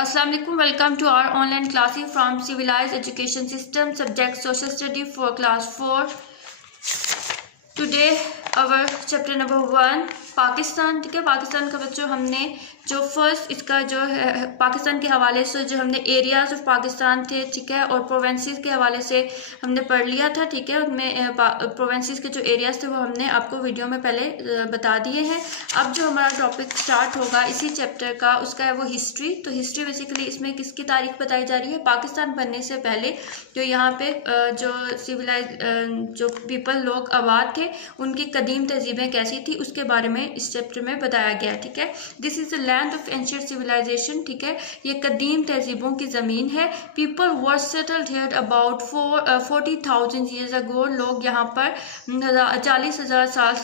Assalamu alaikum. Welcome to our online classes from Civilized Education System, subject Social Study for class 4. Today our chapter number 1 Pakistan. ठीक है, पाकिस्तान का बच्चों हमने जो first इसका जो है पाकिस्तान के हवाले से जो हमने एरियाज ऑफ पाकिस्तान थे, ठीक है, और प्रोवेंसेस के हवाले से हमने पढ़ लिया था. ठीक है, उनमें प्रोवेंसेस के जो एरियाज थे वो हमने आपको वीडियो में पहले बता दिए हैं. अब जो हमारा टॉपिक स्टार्ट होगा इसी चैप्टर का, उसका है वो हिस्ट्री. तो हिस्ट्री बेसिकली इसमें किसकी तारीख बताई जा रही है? पाकिस्तान बनने से पहले जो यहाँ पे जो सिविलाइज जो पीपल लोग आबाद थे उनकी कदीम तहजीबें कैसी थी उसके बारे में इस चैप्टर में बताया गया. ठीक है, this is the land of ancient civilization. ठीक है, ये कदीम तहजीबों की ज़मीन है. People were settled here about 40,000 years ago. लोग यहाँ पर 40,000 साल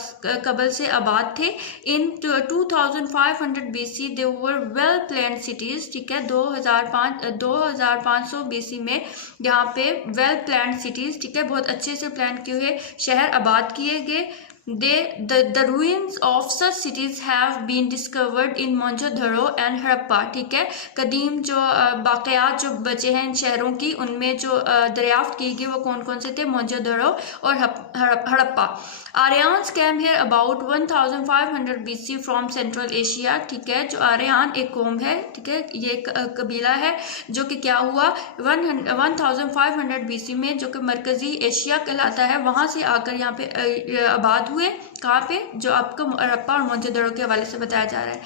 कबल से आबाद थे. In 2500 BC they were well planned cities. ठीक है, 2500 BC में यहाँ पे वेल प्लान्ड सिटीज़, ठीक है, बहुत अच्छे से प्लान किए हुए शहर आबाद किए गए. The ruins of such cities have been discovered in Mohenjodaro and Harappa. ठीक है, कदीम जो बाक़ियात जो बचे हैं इन शहरों की उनमें जो दरियाफ्त की गई वो कौन कौन से थे? मोहनजोदड़ो और Harappa. Aryans came here about 1500 BC from Central Asia. ठीक है, जो आर्यन एक कौम है, ठीक है, ये एक कबीला है जो कि क्या हुआ 1500 BC में, जो कि मरकज़ी एशिया कहलाता है, वहाँ से आकर यहाँ पे आबाद हुए. कहाँ पे? जो आपको हड़प्पा और मोहनजोदड़ो के हवाले से बताया जा रहा है.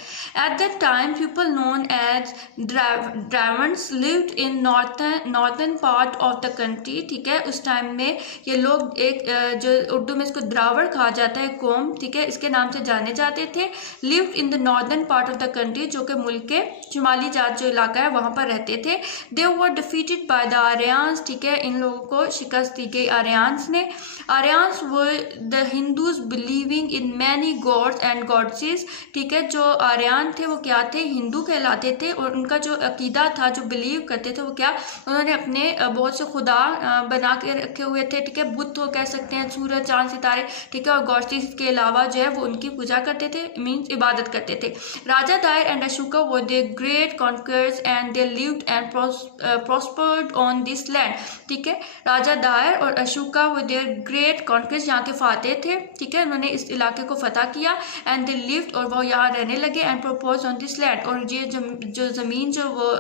At that time people known as Dravids lived in northern part of the country. ठीक है, उस टाइम में ये लोग एक जो उर्दू में इसको द्रावड़ कहा जाता है, कौम, ठीक है, इसके नाम से जाने जाते थे. Lived in the northern part of the country, जो कि मुल्क के शुमाली जात जो इलाका है वहाँ पर रहते थे. They were defeated by the Aryans. ठीक है, इन लोगों को शिकस्त दी गई आर्यन्स ने. Aryans were the Hindus believing in many gods and goddesses. ठीक है, जो आर्यन थे वो क्या थे? हिंदू कहलाते थे. और उनका जो अकीदा था, जो बिलीव करते थे, वो क्या, उन्होंने अपने बहुत से खुदा बना के रखे हुए थे. ठीक है, बुत वो कह सकते हैं, सूरज चांद सितारे, ठीक है, और गॉडेसेस के अलावा जो है वो उनकी पूजा करते थे, मीन्स इबादत करते थे. Raja Dahir and Ashoka were the great conquerors and they lived and prospered on this land. ठीक है, राजा दायर और Ashoka were their great conquerors, यहाँ के फातेह थे. ठीक है, उन्होंने इस इलाके को फतह किया. एंड दे लिव्ड, और वो यहाँ रहने लगे. And propose on this land, और ये जो ज़मीन जो वो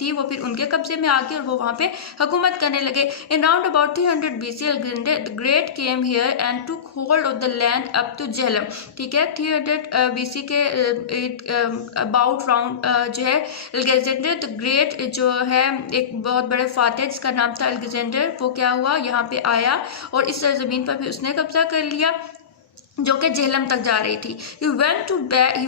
थी वो फिर उनके कब्जे में आ गई और वो वहाँ पे हुकूमत करने लगे. In round about 300 BC Alexander the great came here and took hold of the land up to Jhelum. ठीक है, 300 BC के अबाउट राउंड जो है अलेक्जेंडर द ग्रेट जो है एक बहुत बड़े फातेह जिसका नाम था अलेक्जेंडर, वो क्या हुआ, यहाँ पे आया और इस ज़मीन पर भी उसने कब्जा कर लिया जो कि झेलम तक जा रही थी. He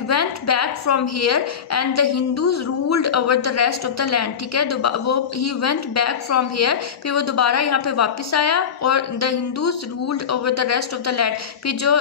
went back from here and the Hindus ruled over the rest of the land. ठीक है, वो he went back from here, फिर वो दोबारा यहाँ पे वापस आया और the Hindus ruled over the rest of the land. फिर जो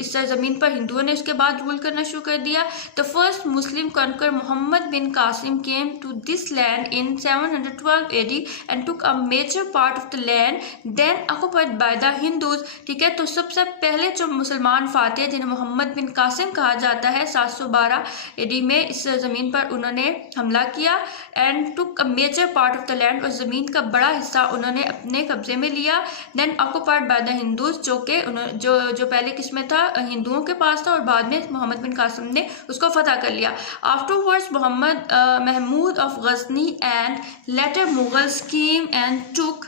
इस ज़मीन पर हिंदुओं ने उसके बाद रूल करना शुरू कर दिया. The first Muslim conqueror Muhammad bin Qasim came to this land in 712 AD and took a major part of the land then occupied by the Hindus. ठीक है, तो सबसे पहले जो मुसलमान फातेह जिन्हें मोहम्मद बिन कासिम कहा जाता है 712 AD में इस ज़मीन पर उन्होंने हमला किया. And took a major part of the land, और ज़मीन का बड़ा हिस्सा उन्होंने अपने कब्जे में लिया. Then occupied by the Hindus, जो कि जो पहले किस्में था हिंदुओं के पास था और बाद में मोहम्मद बिन कासिम ने उसको फतह कर लिया. Afterwards Mohammad Mahmud of Ghazni and later Mughal came and took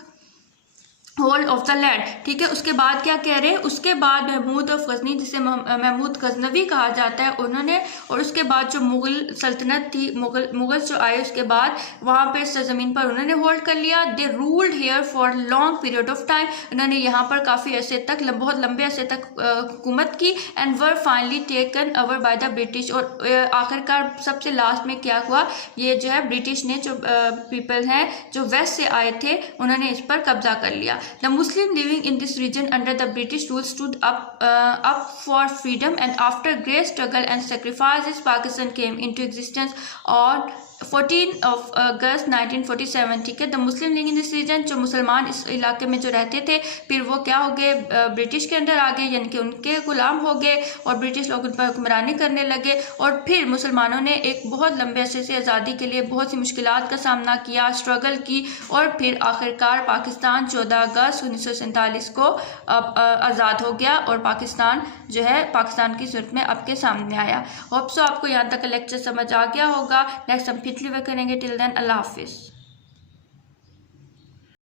hold of the land. ठीक है, उसके बाद क्या कह रहे हैं? उसके बाद महमूद ऑफ गजनी, जिसे महमूद गजनवी कहा जाता है, उन्होंने, और उसके बाद जो मुगल सल्तनत थी, मुगल जो आए उसके बाद वहाँ पे इस ज़मीन पर उन्होंने होल्ड कर लिया. दे ruled here for long period of time. उन्होंने यहाँ पर काफ़ी अरसे तक, बहुत लंबे अरसे तक हुकूमत की. And were finally taken over by the British, और आखिरकार सबसे लास्ट में क्या हुआ, ये जो है ब्रिटिश ने, जो पीपल हैं जो वेस्ट से आए थे, उन्होंने इस पर कब्जा कर लिया. The Muslim living in this region under the British rule stood up for freedom, and after great struggle and sacrifices, Pakistan came into existence on 14 अगस्त 1947, ठीक है। The Muslim League in this region, जो मुसलमान इस इलाके में जो रहते थे, फिर वो क्या हो गए, ब्रिटिश के अंदर आ गए, यानी कि उनके गुलाम हो गए और ब्रिटिश लोग उन पर हुक्मरानी करने लगे। और फिर मुसलमानों ने एक बहुत लंबे अरसे से आज़ादी के लिए बहुत सी मुश्किलात का सामना किया, स्ट्रगल की, और फिर आखिरकार पाकिस्तान 14 अगस्त 1947 को आज़ाद हो गया और पाकिस्तान जो है पाकिस्तान की सूरत में आपके सामने आया। होप सो आपको यहाँ तक लेक्चर समझ आ गया होगा। नेक्स्ट हम फिर करेंगे। टिल देन अल्लाह हाफिज़।